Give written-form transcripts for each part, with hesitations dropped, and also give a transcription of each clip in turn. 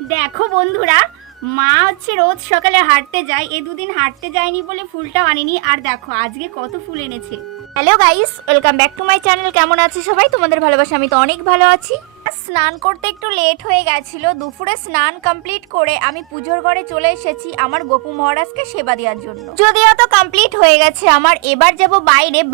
দেখো বন্ধুরা, মা হচ্ছে রোজ সকালে হাঁটতে যায়, এই দুদিন হাঁটতে যায়নি বলে ফুলটাও আনেনি। আর দেখো আজকে কত ফুল এনেছে। Hello guys, welcome back to my channel. কেমন আছে সবাই? তোমাদের ভালোবাসা, আমি তো অনেক ভালো আছি। স্নান করতে একটু লেট হয়ে গেছিল। দুপুরে স্নান কমপ্লিট করে আমি পুজোর ঘরে চলে এসেছি আমার গোপু মহারাজকে সেবা দেওয়ার জন্য। যদিও তো কমপ্লিট হয়ে গেছে আমার, এবার যাব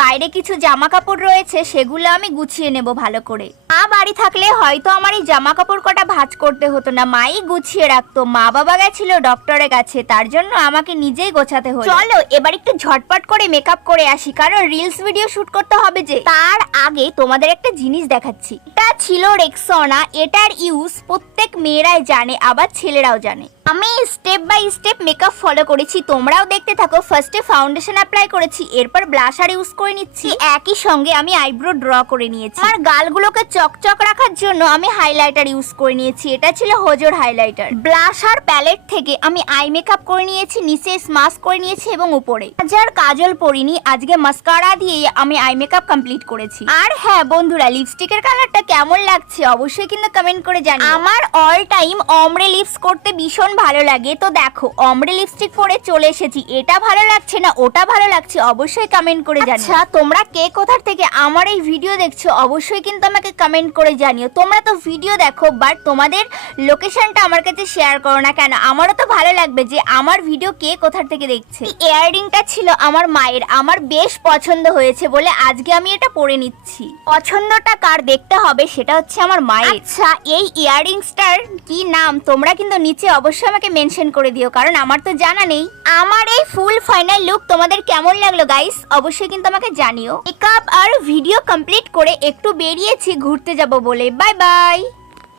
বাইরে কিছু জামা কাপড় রয়েছে, সেগুলো আমি গুছিয়ে নেব ভালো করে। মা বাড়ি থাকলে হয়তো আমার এই জামা কাপড় কটা ভাঁজ করতে হতো না, মাই গুছিয়ে রাখতো। মা বাবা গেছিল ডক্টরের কাছে, তার জন্য আমাকে নিজেই গোছাতে হলো। চলো এবার একটু ঝটপট করে মেকআপ করে আসি, কারণ রিলস ভিডিও শুট করতে হবে যে। তার আগে তোমাদের একটা জিনিস দেখাচ্ছি। এটা ছিল রেক্সনা, এটার ইউজ প্রত্যেক মেয়েরাই জানে, আবার ছেলেরাও জানে। আমি step by step makeup follow করেছি, তোমরাও দেখতে থাকো। ফার্স্টে ফাউন্ডেশন অ্যাপ্লাই করেছি, এরপর ব্লাশার ইউজ করে নিচ্ছি। একই সঙ্গে আমি আইব্রো ড্র করে নিয়েছি। আমার গালগুলোকে চকচক রাখার জন্য আমি হাইলাইটার ইউজ করে নিয়েছি, এটা ছিল হোজোর হাইলাইটার। ব্লাশার প্যালেট থেকে আমি আই মেকআপ করে নিয়েছি, নিচে স্মাস্ক করে নিয়েছি এবং উপরে আর কাজল পরিনি। আজকে মাস্কারা দিয়ে আমি আই মেকআপ কমপ্লিট করেছি। আর হ্যাঁ বন্ধুরা, লিপস্টিকের কালারটা কেমন লাগছে অবশ্যই কিন্তু কমেন্ট করে জানিও। আমার অল টাইম অমরে লিপস করতে ভীষণ ভালো লাগে, তো দেখো অমরে লিপস্টিক পরে চলে এসেছি। এটা ভালো লাগছে না ওটা ভালো লাগছে অবশ্যই কমেন্ট করে জানিও। আচ্ছা, তোমরা কে কোথা থেকে আমার এই ভিডিও দেখছো অবশ্যই কিন্তু আমাকে কমেন্ট করে জানিও। তোমরা তো ভিডিও দেখো, বাট তোমাদের লোকেশনটা আমার কাছে শেয়ার করো না কেন? আমারও তো ভালো লাগবে যে আমার ভিডিও কে কোথা থেকে দেখছে। ইয়াররিংটা ছিল আমার মায়ের, আমার বেশ পছন্দ হয়েছে বলে আজকে আমি এটা পরে নিচ্ছি। পছন্দটা কার দেখতে হবে, সেটা হচ্ছে আমার মায়ের। আচ্ছা, এই ইয়াররিংসটার কি নাম তোমরা কিন্তু নিচে অবশ্যই আমাকে মেনশন করে দিও, কারণ আমার তো জানা নেই। আমার এই ফুল ফাইনাল লুক তোমাদের কেমন লাগলো গাইস অবশ্যই কিন্তু আমাকে জানিও। মেকআপ আর ভিডিও কমপ্লিট করে একটু বেরিয়েছি ঘুরতে যাব বলে। Bye bye.